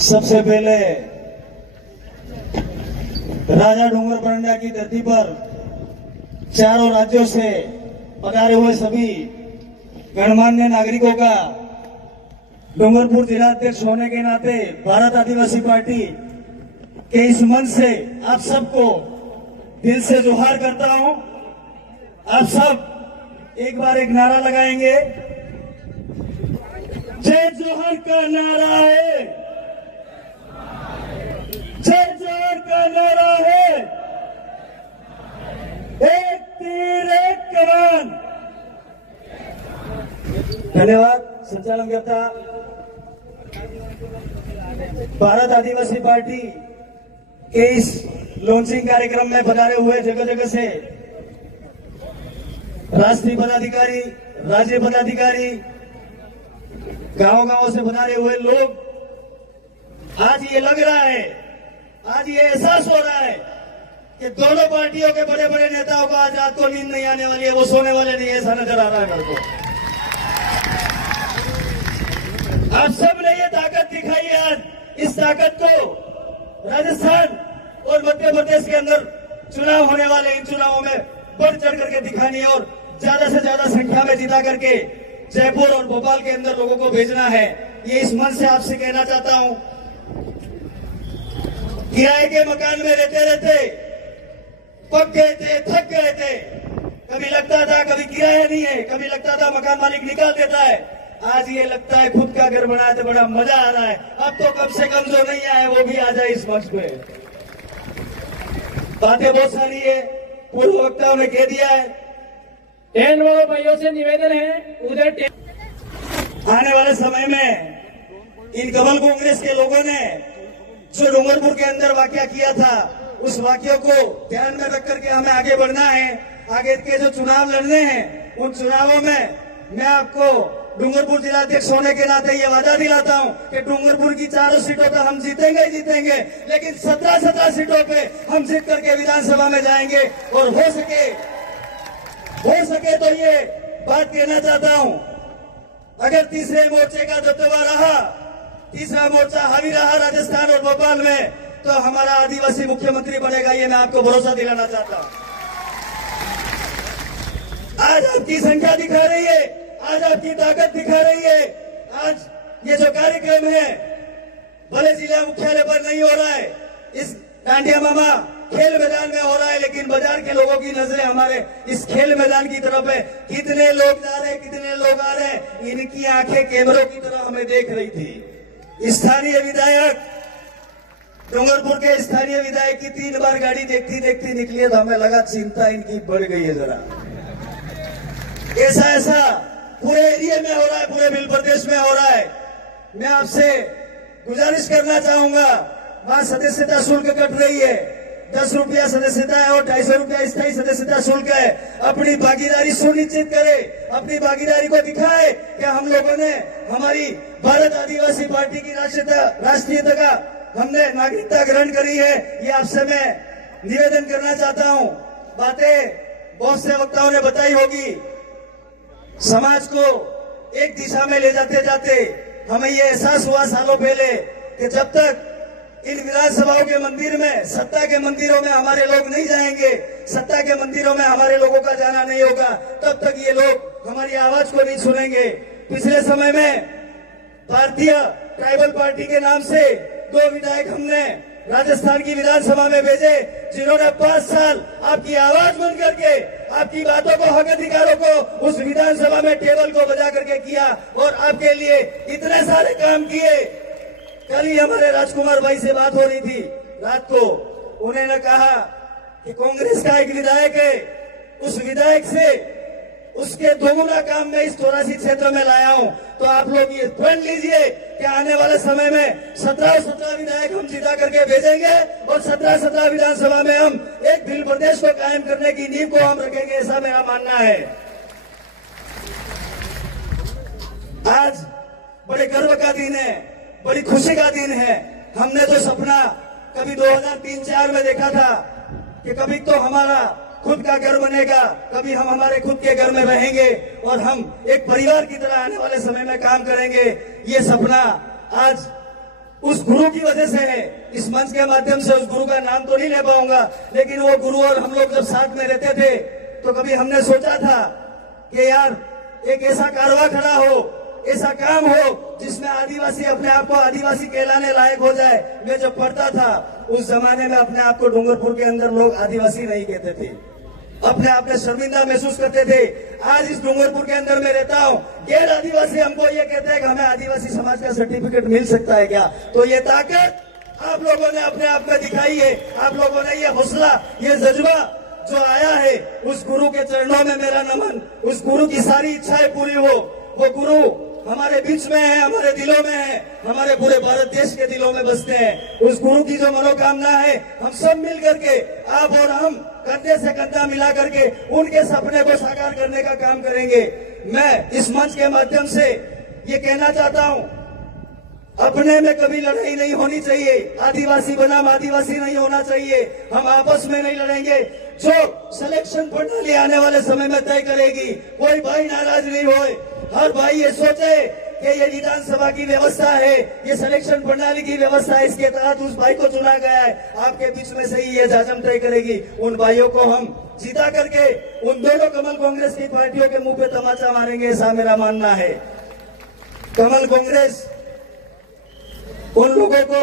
सबसे पहले राजा डूंगर बरंडा की धरती पर चारों राज्यों से पधारे हुए सभी गणमान्य नागरिकों का डूंगरपुर जिलाध्यक्ष होने के नाते भारत आदिवासी पार्टी के इस मंच से आप सबको दिल से जोहार करता हूं। आप सब एक बार एक नारा लगाएंगे। जय जोहर का नारा है, जय जोहर का नारा है, एक तीर एक कमान। धन्यवाद। संचालन करता भारत आदिवासी पार्टी के इस लॉन्चिंग कार्यक्रम में पधारे हुए जगह जगह से राष्ट्रीय पदाधिकारी, राज्य पदाधिकारी, गांव-गांव से पधारे हुए लोग, आज ये लग रहा है, आज ये एहसास हो रहा है कि दोनों पार्टियों के बड़े बड़े नेताओं को आज रात को नींद नहीं आने वाली है, वो सोने वाले नहीं है, ऐसा नजर आ रहा है मेरे को। आप सब ने ये ताकत दिखाई है। आज इस ताकत को राजस्थान और मध्य प्रदेश के अंदर चुनाव होने वाले इन चुनावों में बढ़ चढ़ करके दिखानी है और ज्यादा से ज्यादा संख्या में जिता करके जयपुर और भोपाल के अंदर लोगों को भेजना है। ये इस मन से आपसे कहना चाहता हूं। किराए के मकान में रहते रहते पक गए थे, थक गए थे। कभी लगता था कभी किराया नहीं है, कभी लगता था मकान मालिक निकाल देता है। आज ये लगता है खुद का घर बनाए तो बड़ा मजा आ रहा है। अब तो कम से कम जो नहीं आए वो भी आ जाए इस मंच पे। बातें बहुत सारी है, पूर्व वक्ताओं ने कह दिया है। टेंट वालों भाइयों से निवेदन है, उधर आने वाले समय में इन कमल कांग्रेस के लोगों ने जो डूंगरपुर के अंदर वाकया किया था, उस वाकये को ध्यान में रख करके हमें आगे बढ़ना है। आगे के जो चुनाव लड़ने हैं, उन चुनावों में मैं आपको डूंगरपुर जिलाध्यक्ष होने के नाते ये वादा दिलाता हूं कि डूंगरपुर की चारों सीटों पर हम जीतेंगे ही जीतेंगे, लेकिन 17 सीटों पे हम जीत करके विधानसभा में जाएंगे। और हो सके तो ये बात कहना चाहता हूं, अगर तीसरे मोर्चे का दबदबा रहा, तीसरा मोर्चा हावी रहा राजस्थान और भोपाल में, तो हमारा आदिवासी मुख्यमंत्री बनेगा। ये मैं आपको भरोसा दिलाना चाहता हूं। आज आपकी संख्या दिखा रही है, आज आपकी ताकत दिखा रही है। आज ये जो कार्यक्रम है भले जिला मुख्यालय पर नहीं हो रहा है, इस डांडिया मामा खेल मैदान में हो रहा है, लेकिन बाजार के लोगों की नजरें हमारे इस खेल मैदान की तरफ है। कितने लोग जा रहे हैं, कितने लोग आ रहे हैं, इनकी आंखें कैमरों की तरफ हमें देख रही थी। स्थानीय विधायक, डूंगरपुर के स्थानीय विधायक की 3 बार गाड़ी देखती देखती निकली है, तो हमें लगा चिंता इनकी बढ़ गई है जरा। ऐसा पूरे एरिया में हो रहा है, पूरे मिल प्रदेश में हो रहा है। मैं आपसे गुजारिश करना चाहूंगा, वहां सदस्यता शुल्क कट रही है, 10 रुपया सदस्यता है और 250 रुपया स्थायी सदस्यता शुल्क है। अपनी भागीदारी सुनिश्चित करे, अपनी भागीदारी को दिखाए कि हम लोगों ने हमारी भारत आदिवासी पार्टी की राष्ट्रीयता का हमने नागरिकता ग्रहण करी है। ये आपसे मैं निवेदन करना चाहता हूं। बातें बहुत से वक्ताओं ने बताई होगी। समाज को एक दिशा में ले जाते जाते हमें ये एहसास हुआ सालों पहले कि जब तक इन विधानसभाओं के मंदिर में, सत्ता के मंदिरों में हमारे लोग नहीं जाएंगे, सत्ता के मंदिरों में हमारे लोगों का जाना नहीं होगा, तब तक ये लोग हमारी आवाज को नहीं सुनेंगे। पिछले समय में भारतीय ट्राइबल पार्टी के नाम से 2 विधायक हमने राजस्थान की विधानसभा में भेजे, जिन्होंने 5 साल आपकी आवाज बन करके, आपकी बातों को, हक अधिकारों को उस विधानसभा में टेबल को बजा करके किया और आपके लिए इतने सारे काम किए। कल ही हमारे राजकुमार भाई से बात हो रही थी रात को, उन्होंने कहा कि कांग्रेस का एक विधायक है, उस विधायक से उसके दोगुना काम में इस 84 क्षेत्र में लाया हूं। तो आप लोग ये ठान लीजिए कि आने वाले समय में 17 विधायक हम जिता करके भेजेंगे और 17 विधानसभा में हम एक भिल प्रदेश को कायम करने की नींव को हम रखेंगे, ऐसा मेरा मानना है। आज बड़े गर्व का दिन है, बड़ी खुशी का दिन है। हमने जो सपना कभी 2003-4 में देखा था कि कभी तो हमारा खुद का घर बनेगा, कभी हम हमारे खुद के घर में रहेंगे और हम एक परिवार की तरह आने वाले समय में काम करेंगे, ये सपना आज उस गुरु की वजह से है। इस मंच के माध्यम से उस गुरु का नाम तो नहीं ले पाऊंगा, लेकिन वो गुरु और हम लोग जब साथ में रहते थे तो कभी हमने सोचा था कि यार एक ऐसा कारवा खड़ा हो, ऐसा काम हो जिसमें आदिवासी अपने आप को आदिवासी कहलाने लायक हो जाए। मैं जब पढ़ता था उस जमाने में अपने आप को डूंगरपुर के अंदर लोग आदिवासी नहीं कहते थे, अपने आप में शर्मिंदा महसूस करते थे। आज इस डूंगरपुर के अंदर मैं रहता हूँ, गैर आदिवासी हमको ये कहते हैं कि हमें आदिवासी समाज का सर्टिफिकेट मिल सकता है क्या? तो ये ताकत आप लोगों ने अपने आप में दिखाई है। आप लोगों ने ये हौसला, ये जज्बा जो आया है, उस गुरु के चरणों में मेरा नमन। उस गुरु की सारी इच्छाएं पूरी हो। वो गुरु हमारे बीच में है, हमारे दिलों में है, हमारे पूरे भारत देश के दिलों में बसते हैं। उस गुरु की जो मनोकामना है, हम सब मिल करके, आप और हम कंधे से कंधा मिला करके उनके सपने को साकार करने का काम करेंगे। मैं इस मंच के माध्यम से ये कहना चाहता हूं, अपने में कभी लड़ाई नहीं होनी चाहिए। आदिवासी बनाम आदिवासी नहीं होना चाहिए। हम आपस में नहीं लड़ेंगे। जो सिलेक्शन प्रणाली आने वाले समय में तय करेगी, कोई भाई नाराज नहीं होए। हर भाई ये सोचे कि ये विधानसभा की व्यवस्था है, ये सिलेक्शन प्रणाली की व्यवस्था है, इसके तहत उस भाई को चुना गया है। आपके बीच में से ही ये जाजम तय करेगी। उन भाइयों को हम जीता करके उन दोनों कमल कांग्रेस की पार्टियों के मुंह पे तमाचा मारेंगे, ऐसा मेरा मानना है। कमल कांग्रेस उन लोगों को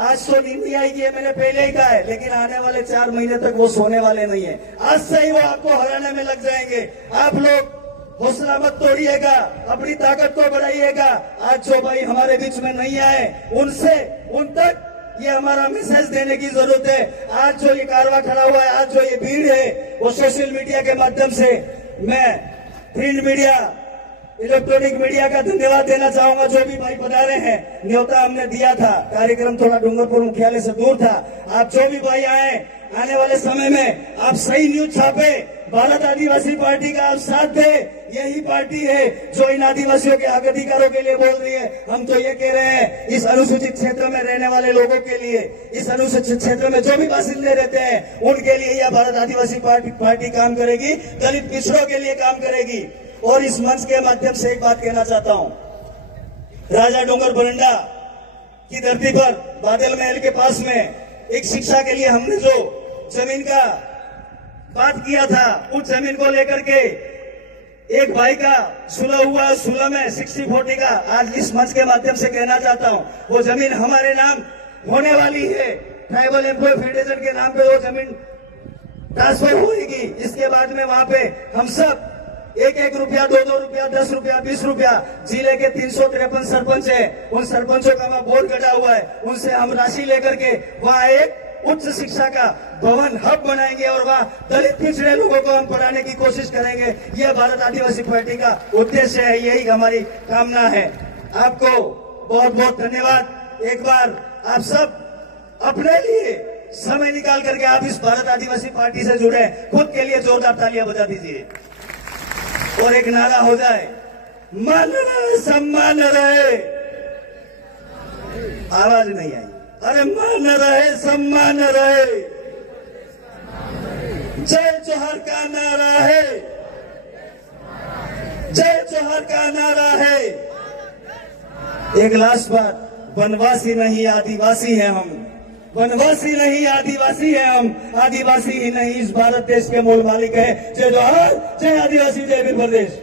आज तो नींद नहीं आएगी, मैंने पहले ही कहा है, लेकिन आने वाले 4 महीने तक वो सोने वाले नहीं है। आज से ही वो आपको हराने में लग जाएंगे। आप लोग हौसला मत तोड़िएगा, अपनी ताकत को बढ़ाइएगा। आज जो भाई हमारे बीच में नहीं आए, उनसे उन तक ये हमारा मैसेज देने की जरूरत है। आज जो ये कारवा खड़ा हुआ है, आज जो ये भीड़ है, वो सोशल मीडिया के माध्यम से मैं प्रिंट मीडिया, इलेक्ट्रॉनिक मीडिया का धन्यवाद देना चाहूंगा। जो भी भाई पधारे हैं, न्योता हमने दिया था, कार्यक्रम थोड़ा डूंगरपुर मुख्यालय से दूर था। आप जो भी भाई आए, आने वाले समय में आप सही न्यूज छापे, भारत आदिवासी पार्टी का आप साथ दे। यही पार्टी है जो इन आदिवासियों के हक अधिकारों के लिए बोल रही है। हम तो ये कह रहे हैं, इस अनुसूचित क्षेत्र में रहने वाले लोगों के लिए, इस अनुसूचित क्षेत्र में जो भी बासिंदे रहते हैं, उनके लिए यह भारत आदिवासी पार्टी काम करेगी, दलित पिछड़ों के लिए काम करेगी। और इस मंच के माध्यम से एक बात कहना चाहता हूं, राजा डोंगर बरंडा की धरती पर बादल महल के पास में एक शिक्षा के लिए हमने जो जमीन का बात किया था, उस जमीन को लेकर के एक भाई का सुलह हुआ। सुलह में 60-40 का आज इस मंच के माध्यम से कहना चाहता हूं, वो जमीन हमारे नाम होने वाली है। ट्राइबल एम्प्लॉय फेडरेशन के नाम पे वो जमीन ट्रांसफर होगी। इसके बाद में वहां पे हम सब 1-1 रुपया, 2-2 रुपया, 10 रुपया, 20 रुपया, जिले के 353 सरपंच है, उन सरपंचों का वहां बोर्ड कटा हुआ है, उनसे हम राशि लेकर के वहां एक उच्च शिक्षा का भवन हब बनाएंगे और वहां दलित पिछड़े लोगों को हम पढ़ाने की कोशिश करेंगे। यह भारत आदिवासी पार्टी का उद्देश्य है, यही हमारी कामना है। आपको बहुत बहुत धन्यवाद। एक बार आप सब अपने लिए समय निकाल करके आप इस भारत आदिवासी पार्टी से जुड़े, खुद के लिए जोरदार तालियां बजा दीजिए और एक नारा हो जाए, मान रहे सम्मान रहे। आवाज नहीं आई। अरे मान रहे सम्मान रहे, जय जोहर का नारा है, जय जोहर का नारा है। एक लास्ट बात, वनवासी नहीं आदिवासी है हम, वनवासी नहीं आदिवासी है हम, आदिवासी ही नहीं इस भारत देश के मूल मालिक है। जय जोहर, जय आदिवासी, जय वीर प्रदेश।